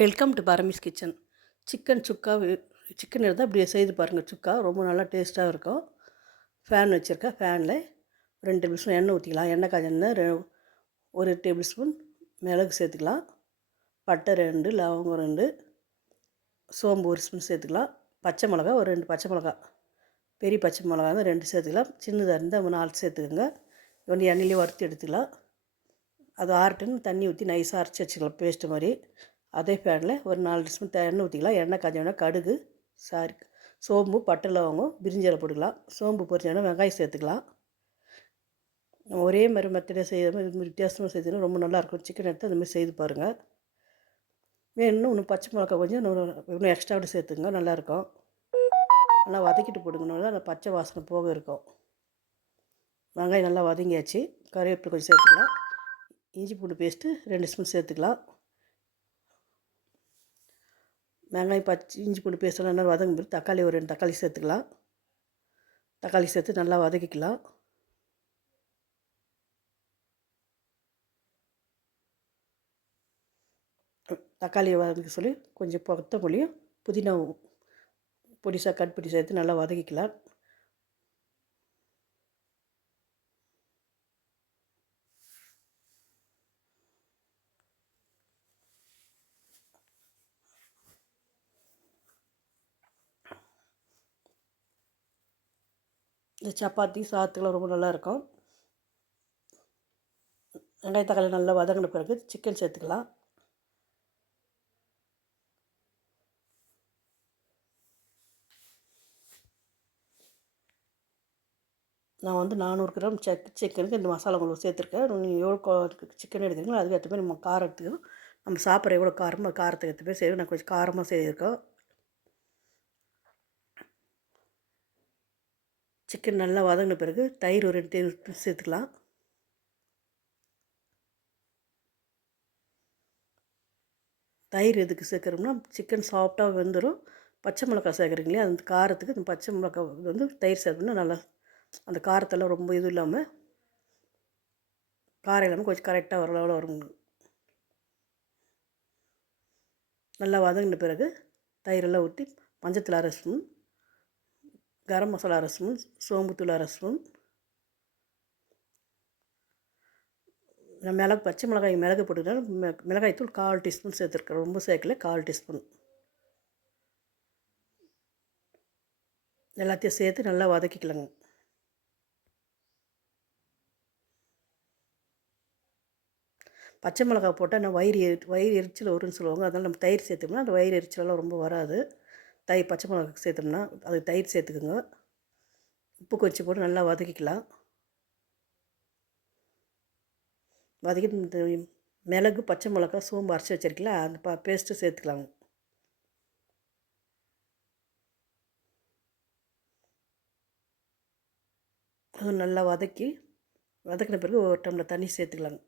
Welcome to Paramis kitchen chicken sukka chicken எடுத்தால் இப்படி செய்து பாருங்கள் சுக்கா. ரொம்ப நல்லா டேஸ்ட்டாக இருக்கும். ஃபேன் வச்சுருக்கேன் ஃபேனில் ரெண்டு டேபிள் ஸ்பூன் எண்ணெய் ஊற்றிக்கலாம் எண்ணெய் காய்ச்சா ரெ ஒரு டேபிள் ஸ்பூன் மிளகு சேர்த்துக்கலாம். பட்டை ரெண்டு லவங்கம் ரெண்டு சோம்பு ஒரு ஸ்பூன் சேர்த்துக்கலாம். பச்சை மிளகா ஒரு ரெண்டு பச்சை மிளகா. பெரிய பச்சை மிளகா தான் ரெண்டு சேர்த்துக்கலாம். சின்னதாக இருந்தால் நாலு சேர்த்துக்கோங்க. ஒன்று எண்ணெயிலே வறுத்து எடுத்துக்கலாம். அது ஆறட்டுன்னு தண்ணி ஊற்றி நைஸாக அரைச்சி வச்சுக்கலாம் பேஸ்ட்டு மாதிரி. அதே பேனில் ஒரு நாலு ஸ்பூன் எண்ணெய் ஊற்றிக்கலாம் எண்ணெய் காஞ்சோன்னா கடுகு சாரி சோம்பு பட்டை லவங்கம் பிரிஞ்சலை போட்டுக்கலாம். சோம்பு பொரிஞ்சோன்னா வெங்காயம் சேர்த்துக்கலாம். ஒரே மாதிரி மெத்தடே செய்கிற மாதிரி வித்தியாசமாக செய்தோம்னா ரொம்ப நல்லாயிருக்கும் சிக்கன் எடுத்து அந்த மாதிரி செய்து பாருங்கள் வேணும்னு இன்னும் பச்சை மிளகா கொஞ்சம் இன்னும் எக்ஸ்ட்ரா கூட சேர்த்துங்க நல்லாயிருக்கும் நல்லா வதக்கிட்டு போடுங்கனால அந்த பச்சை வாசனை போக இருக்கும். வெங்காயம் நல்லா வதங்கியாச்சு. கறிவேப்பிலை கொஞ்சம் சேர்த்துக்கலாம். இஞ்சி பூண்டு பேஸ்ட்டு ரெண்டு ஸ்பூன் சேர்த்துக்கலாம். வெங்காயம் பச்சை இஞ்சி பூண்டு பேஸ்ட் நல்லா வதங்கும் போது தக்காளி ஒரு ரெண்டு தக்காளி சேர்த்துக்கலாம். தக்காளி சேர்த்து நல்லா வதக்கிக்கலாம். தக்காளியை வதக்க சொல்லி கொஞ்சம் கொத்தமல்லியும் புதினா பொடிசாக கட் பண்ணி சேர்த்து நல்லா வதக்கிக்கலாம். இந்த சப்பாத்தி சாத்துக்கெலாம் ரொம்ப நல்லாயிருக்கும். வெங்காய தக்காளி நல்லா வதங்கின பிறகு சிக்கன் சேர்த்துக்கலாம். நான் வந்து நானூறு கிராம் சக் சிக்கனுக்கு இந்த மசாலா உங்களுக்கு சேர்த்துருக்கேன். நீங்கள் எவ்வளோ சிக்கன் எடுக்கிறீங்களோ அதுக்கு ஏற்ற மாதிரி நம்ம காரத்துக்கு நம்ம சாப்பிட்ற எவ்வளோ காரமாக காரத்துக்கு ஏற்ற மாதிரி செய்வோம் நான் கொஞ்சம் காரமாக செய்திருக்கோம் சிக்கன் நல்லா வதங்கின பிறகு தயிர் ஒரு ரெண்டு டேபிள் சேர்த்துக்கலாம். தயிர் எதுக்கு சேர்க்குறோம்னா சிக்கன் சாஃப்டாக வெந்துடும் பச்சை மிளகா சேர்க்குறீங்களே அந்த காரத்துக்கு இந்த பச்சை மிளகா வந்து தயிர் சேர்த்தோம்னா நல்லா அந்த காரத்தெல்லாம் ரொம்ப இது இல்லாமல் காரம் இல்லாமல் கொஞ்சம் கரெக்டாக வர அளவில் வரும். நல்லா வதங்கின பிறகு தயிரெல்லாம் ஊற்றி மஞ்சத்தில் அரை ஸ்பூன் கரம் மசாலா அரை ஸ்பூன் சோம்புத்தூள் அரை ஸ்பூன் நான் மிளகு பச்சை மிளகாய் மிளகு போட்டுக்கிட்டேன். மிளகாய் தூள் கால் டீஸ்பூன் சேர்த்துருக்கேன். ரொம்ப சேர்க்கல கால் டீஸ்பூன். எல்லாத்தையும் சேர்த்து நல்லா வதக்கிக்கலாங்க. பச்சை மிளகாய் போட்டால் நான் வயிறு எரி வயிறு எரிச்சல் வரும்னு சொல்லுவாங்க. அதனால் நம்ம தயிர் சேர்த்தோம்னா அந்த வயிறு எரிச்சலெல்லாம் ரொம்ப வராது. தயிர் பச்சை மிளகா சேர்த்தோம்னா அது தயிர் சேர்த்துக்குங்க. உப்பு கொஞ்சம் போட்டு நல்லா வதக்கிக்கலாம். வதக்கி இந்த மிளகு பச்சை மிளகா சோம்பு அரைச்சி வச்சிருக்கல அந்த ப பேஸ்ட்டு சேர்த்துக்கலாங்க அதுவும் நல்லா வதக்கி வதக்கின பிறகு ஒரு டம்ளர் தண்ணி சேர்த்துக்கலாங்க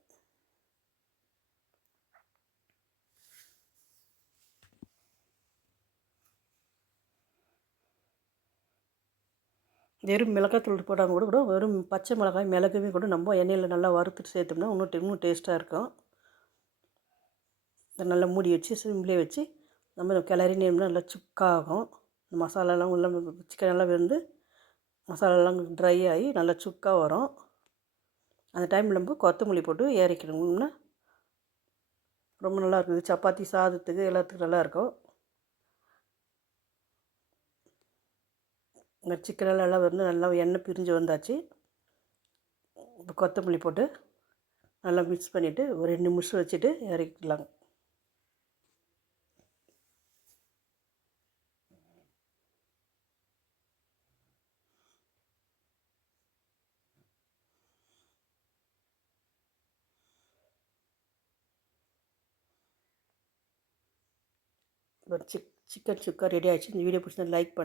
வெறும் மிளகாத்தூள் போட்டால் கூட கூட வெறும் பச்சை மிளகாய் மிளகுமே கூட நம்ம எண்ணெயில் நல்லா வறுத்துட்டு சேர்த்தோம்னா இன்னும் இன்னும் டேஸ்ட்டாக இருக்கும். இதை நல்லா மூடி வச்சு சிம்லேயே வச்சு நம்ம கிளறி நேம்னா நல்லா சுக்காகும். இந்த மசாலாலாம் உள்ள சிக்கன் எல்லாம் வந்து மசாலாலாம் ட்ரை ஆகி நல்லா சுக்காக வரும். அந்த டைமில் நம்ம கொத்தமல்லி போட்டு ஏறிக்கணும்னா ரொம்ப நல்லா இருக்குது. சப்பாத்தி சாதத்துக்கு எல்லாத்துக்கும் நல்லாயிருக்கும் இந்த சிக்கன் எல்லாம் வந்து நல்லா எண்ணெய் பிரிஞ்சு வந்தாச்சு. இப்போ கொத்தமல்லி போட்டு நல்லா மிக்ஸ் பண்ணிவிட்டு ஒரு ரெண்டு நிமிஷம் வச்சுட்டு இறக்கிடலாங்க சிக் சிக்கன் சுக்கா ரெடி ஆகிடுச்சு இந்த வீடியோ பிடிச்சா லைக் பண்ணி.